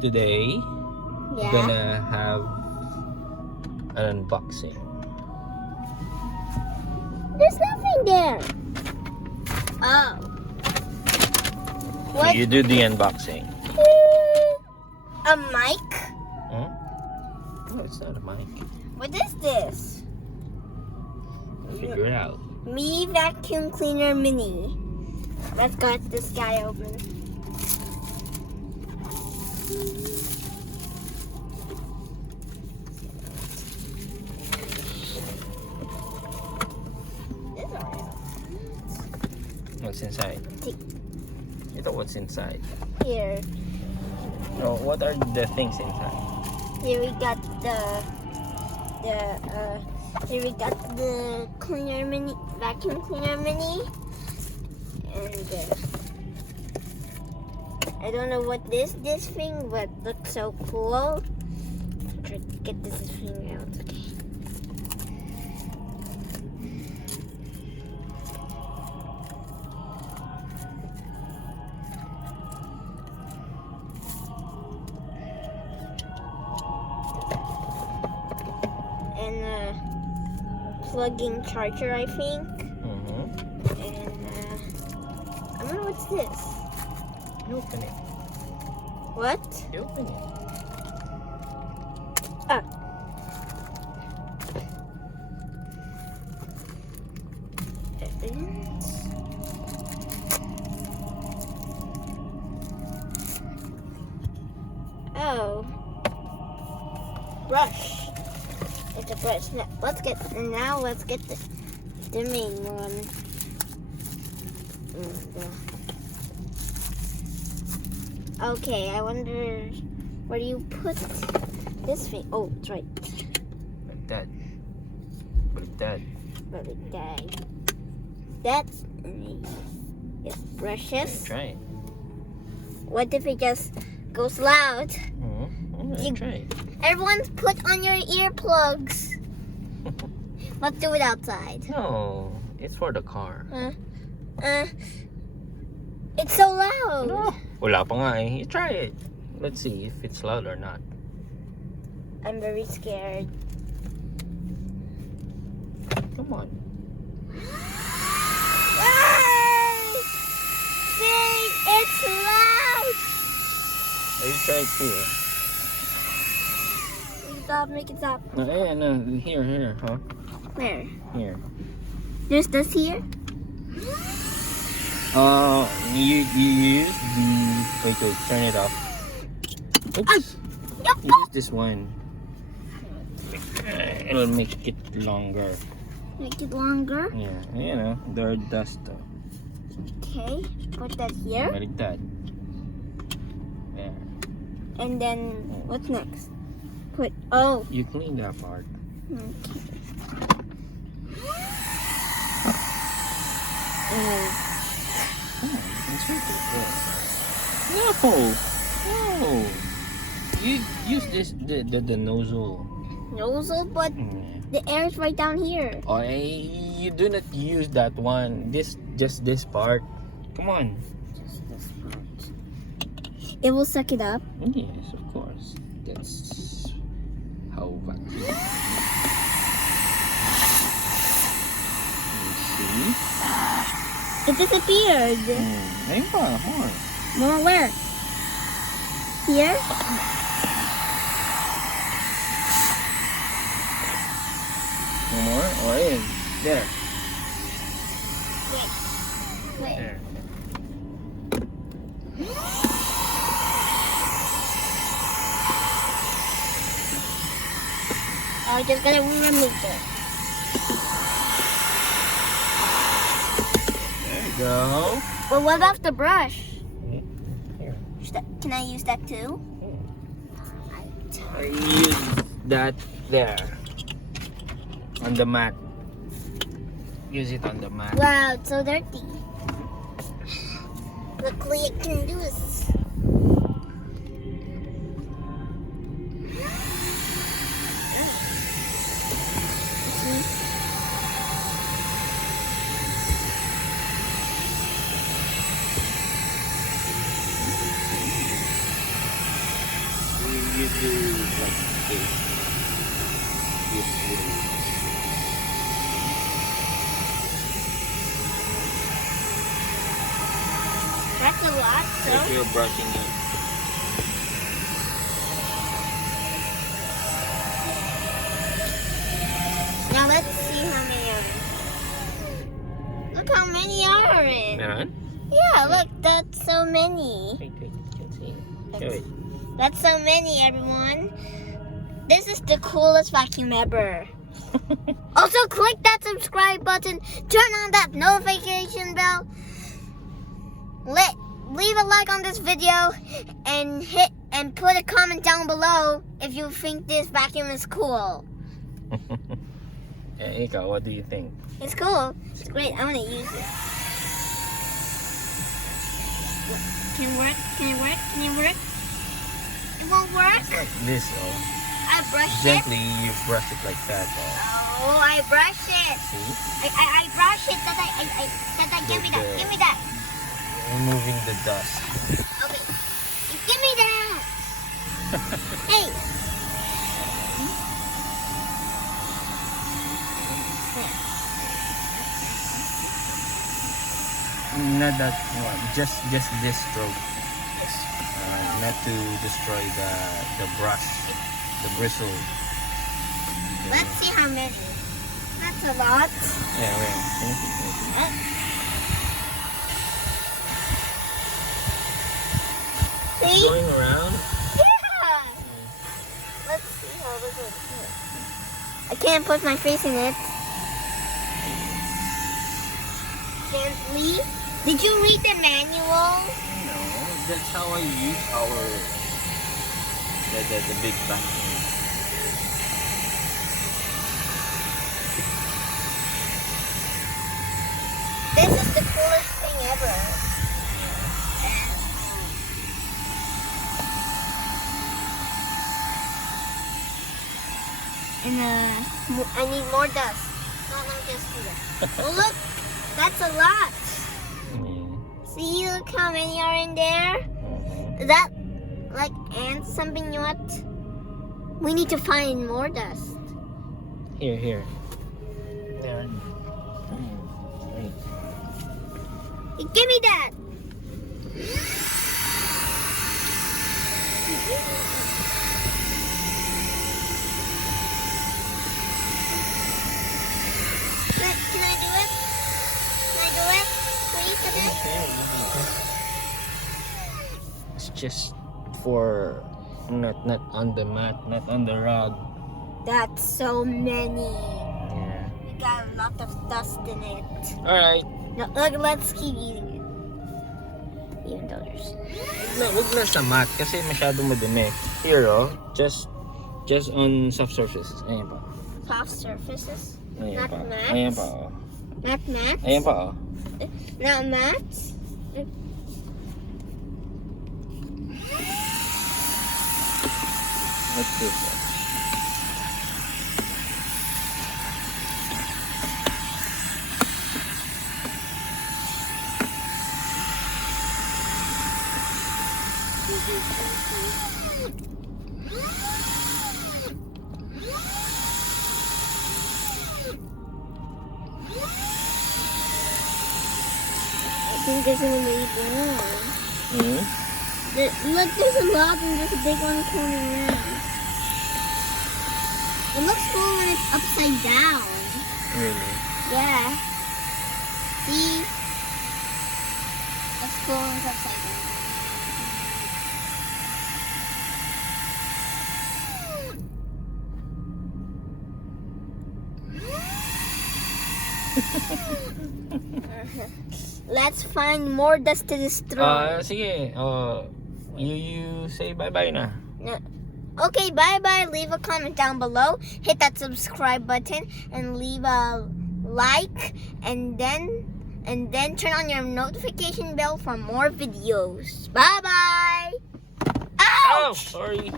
today we're Yeah. gonna have an unboxing. There's nothing there. Oh. What? You do the unboxing. A mic? Hmm? No, it's not a mic. What is this? Figure it out. Me vacuum cleaner mini. Let's cut this guy open. This Oreo. What's inside? Ito what's inside. Here. No, what are the things inside? Here we got here we got the cleaner mini, vacuum cleaner mini, and I don't know what this thing, but looks so cool. Try to get this thing out. Okay. And plug-in charger, I think. Mm-hmm. And I don't know what's this. You open it. What? You open it. Ah. Oh. Brush. It's a brush. Now let's get the main one. Okay, I wonder where do you put this thing? Oh, it's right. Like that. Like that. Like that. That's it's brushes. Try it. What if it just goes loud? Mm-hmm. Try it. Everyone's put on your earplugs. Let's do it outside. No, it's for the car. It's so loud. No. Wala pa nga eh. You try it. Let's see if it's loud or not. I'm very scared. Come on. See, it's loud. You try it too. Make it stop. No, here, huh? Where? Here. There's this here? You use the... Wait, turn it off. Oops. You use this one. It'll make it longer. Make it longer? Yeah, you know, the dust. Okay, put that here. Like that. There. And then, what's next? Put, oh. You clean that part. Okay. Insert it there. No! No! You use this, the nozzle. Nozzle, but the air is right down here. Oh, you do not use that one. Just this part. Come on. Just this part. It will suck it up. Yes, of course. That's how vacuum. You see? It disappeared. Ayun pa, more. More where? Here? More? Oh, ayun. There. Wait. There. I'm just gonna remove it. There you go. Well, what about the brush? Here. Can I use that too? I use that there. On the mat. Use it on the mat. Wow, it's so dirty. Luckily, it can do this. you do like this. That's a lot, so. If you're brushing it. Now let's see how many are in. Look how many are in. Meron? Yeah, look, that's so many. Wait, you can see it. Show it. That's so many, everyone. This is the coolest vacuum ever. Also, click that subscribe button, turn on that notification bell, leave a like on this video, and put a comment down below if you think this vacuum is cool. Ikaw, what do you think? It's cool. It's great. I'm gonna use it. Can it work? Can it work? Can it work? It won't work. It's like this, oh. I brushed Gently, it. you brush it like that, oh. Oh, I brushed it. See? I brushed it. Give me that. Give me that. Removing the dust. Okay. Give me that. Hey. Not that one. Just this stroke. Not to destroy the brush, the bristle. Let's see how many. That's a lot. Yeah, wait. Finish it. See? Going around. Yeah. Let's see how this looks. I can't put my face in it. Gently. Did you read the manual? No, that's how I use our the big vacuum. This is the coolest thing ever. And I need more dust. Not like just here. Oh look, that's a lot. See, look how many are in there. Is that like ants? Something you want? We need to find more dust. Here. There. Wait. Give me that. Can I do it? Can I do it? Please, a bit? It's just for not on the mat, not on the rug. That's so many. Yeah. We got a lot of dust in it. All right. No, look, let's keep eating it. Even though there's... Wag na sa mat kasi masyadong madumi. Here, oh, just on soft surfaces. Ayan pa. Soft surfaces? Ayan Not pa. mats? Ayan pa, oh. Not mats? Ayan pa, oh. Not mats? What's this? I think there's only one. Hmm? Look, there's a lot and there's a big one coming around. It looks cool when it's upside down. Really? Yeah. See? Looks cool when it's upside down. Let's find more dust to destroy. Sige. You say bye-bye na. No. Okay, bye-bye. Leave a comment down below. Hit that subscribe button and leave a like, and then turn on your notification bell for more videos. Bye-bye. Oh, Ouch! sorry.